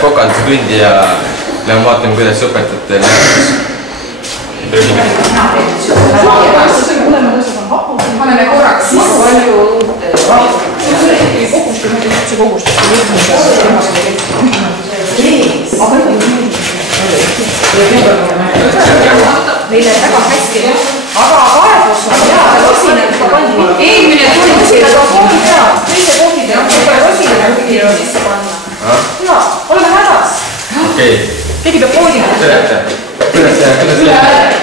kokanduse tundi ja lähme vaatame, kuidas õpetajate lähedus. Paneme korraks palju meile väga hästi, aga kaebus on hea rosinad juba pandi. Eelmine tuli rosinad on koogid hea, teise koogid ja rosinad on sisse panna. Hea, oleme hädas. Okei. Keegi peab koolima. Kuidas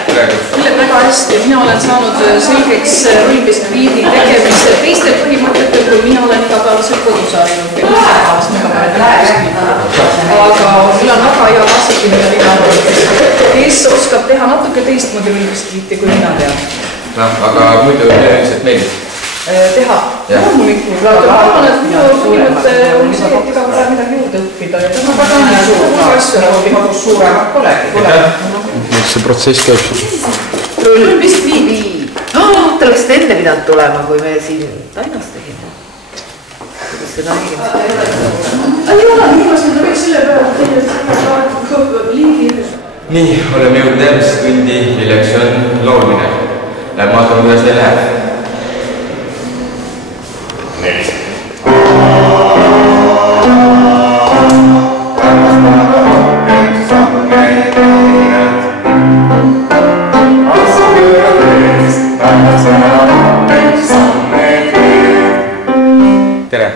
praegu? Väga hästi. Mina olen saanud selgeks rullbiskviidi tegemise teiste põhimõtetel, kui mina olen igapäevaselt kodus harjunud. Aga mul on väga hea vassikimine kes oskab teha natuke teistmoodi rullbiskviiti, kui mina tean. Aga muidu üldiselt meeldib? Teha. Loomulikult. Ma tahan, et minu põhimõte on see, et iga päev midagi juurde õppida. Ja ma väga kodus suuremad polegi. Miks see protsess käib? Rullbiskviidi. Te oleksite enne pidanud tulema, kui me siin Tainas tegime. Kuidas seda nägime? Ei ole niimoodi, et võiks selle peale teile lingi. Nii, oleme jõudnud järgmist tundi, milleks on laulmine. Läheb vaatama, kuidas neil läheb. Tere!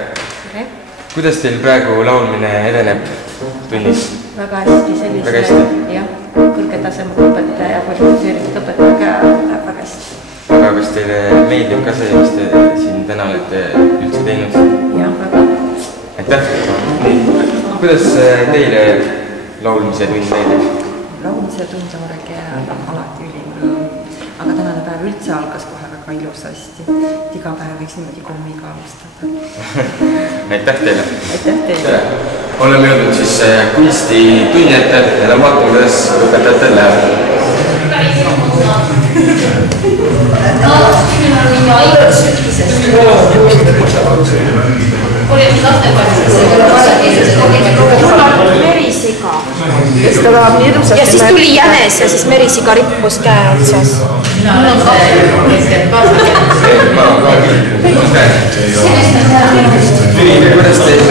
Kuidas teil praegu laulmine edeneb tunnis? Väga hästi, sellise kõrgetasemega õpetaja ja kvalifitseeritud õpetajaga läheb väga hästi. Aga kas teile meeldib ka see, mis te siin täna olete üldse teinud? Jah, väga. Aitäh! Kuidas teile laulmise tund meeldib? Laulmise tund on alati ülim. Aga tänane päev üldse algas kohe väga ilusasti. Iga päev võiks niimoodi kommiga alustada. Aitäh teile! Aitäh teile! Oleme jõudnud siis kunsti tunni ette ja lähme vaatame, kuidas õpetajatel läheb. Merisiga. Ja siis tuli jänes ja siis merisiga rippus käe otsas. Kuidas teil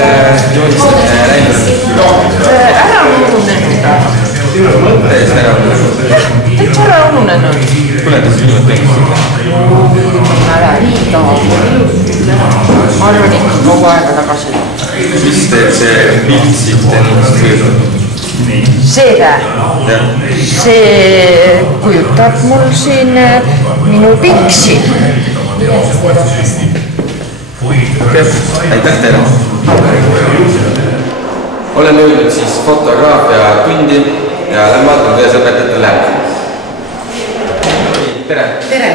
joonistamine läinud? Ära ununenud. Täiesti ära ununenud. Täitsa ära ununenud. Kule te siin juurde teinud? Ära liita. Ma arvan ikka kogu aega tagasi. Mis teil see pilt siit ennast kujutub? See kujutab mul siin minu piksi. Aitäh teile! Oleme jõudnud siis fotograafia tundi ja lähme vaatame, kuidas õpetajatel läheb. Tere! Tere!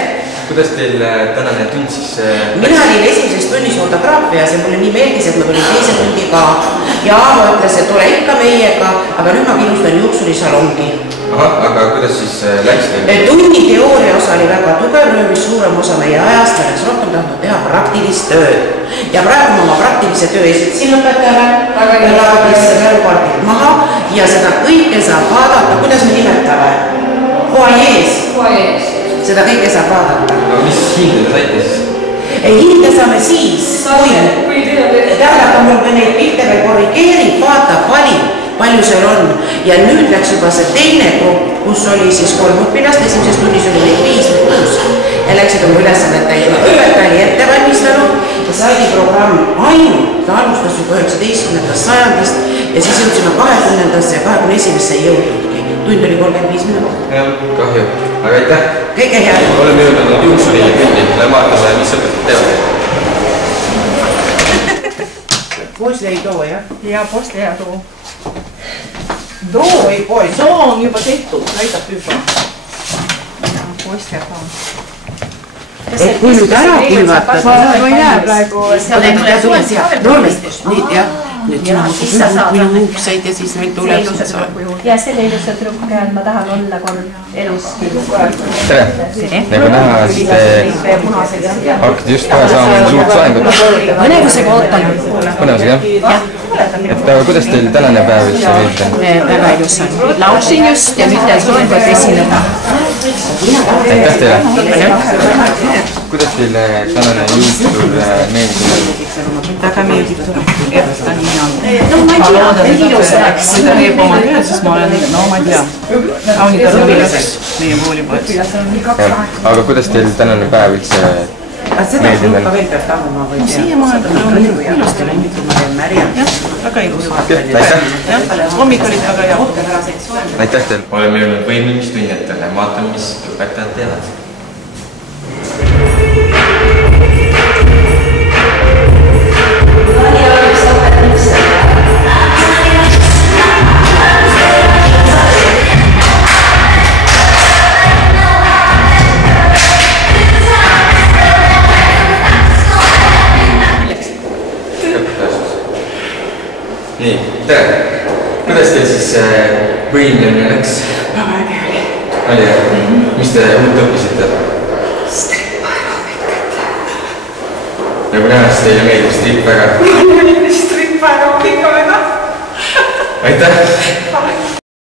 Kuidas teil tänane tund siis Mina olin esimeses tunnis fotograafias ja mulle nii meeldis, et ma tulin teise tundiga ja Aavo ütles, et ole ikka meiega, aga nüüd ma kindlustan juuksurisalongi. Aga kuidas siis läks teil? Tunni teooria osa oli väga tugev, röövis suurem osa meie ajast, oleks rohkem tahtnud teha praktilist tööd. Ja praegu ma oma praktilise töö esitasin õpetajale ja laadis mälupardid maha ja seda kõike saab vaadata, kuidas me nimetame? Foajees. Seda kõike saab vaadata. No mis hinde te saite siis? Hinde saame siis, kui tähendab mul neid pilte veel korrigeerib, vaatab, valib, palju seal on. Ja nüüd läks juba see teine grupp, kus oli siis 3 õpilast, esimeses tunnis oli neid 5 või 6 ja läksid oma ülesannet täitma. Õpetaja oli ette valmistanud ja saidi programm ainult, ta alustas juba 19. sajandist ja siis jõudsime 20. ja 21. ei jõudnudki. Tund oli 35 minutit. Jah, kahju. Aga aitäh! Kõige hea! Oleme jõudnud juuksurille kõndi. Lähme vaatame, mis õpetajad teevad. Poisle ei too, jah? Ja poisle ei too. Too ei pois. Too on juba tehtud, näidab juba. Poisle ka. Et kui nüüd ära külvatada. Ma ei näe praegu. Nüüd jah. Nüüd minu huukseid ja siis meil tuleb siin saa. Ja selle ilusa tüdruku käel ma tahan olla kord elus. Tere! Nagu näha, siis te hakkate just kohe saama suurt soengut. Mõnevusega ootan. Mõnevusega, jah? aga kuidas teil tänane päev üldse veeta? Väga ilus on. Laulsin just ja nüüd tulin kord esineda. Aitäh teile! Kuidas teile tänane juhtur meeldib? Väga meeldib tuleb, et ta nii on. Ma loodan, et kui ta teeb oma tööd, siis ma olen, no ma ei tea, kaunida õpilaseks meie koolipoes. Aga kuidas teil tänane päev üldse meeldib? Siiamaani on ilusti läinud. Väga ilus. Aitäh! Hommik olid väga hea. Aitäh teil! Oleme jõudnud võimlemistundjatele, vaatame, mis õpetajad teevad. Nii, tere! Kuidas teil siis võimlemine läks? Väga äge oli. Oli jah? Mis te uut õppisite? Stripp-aeroobikat. Nagu näha, siis teile meeldib stripp väga. Stripp-aeroobika väga. Aitäh!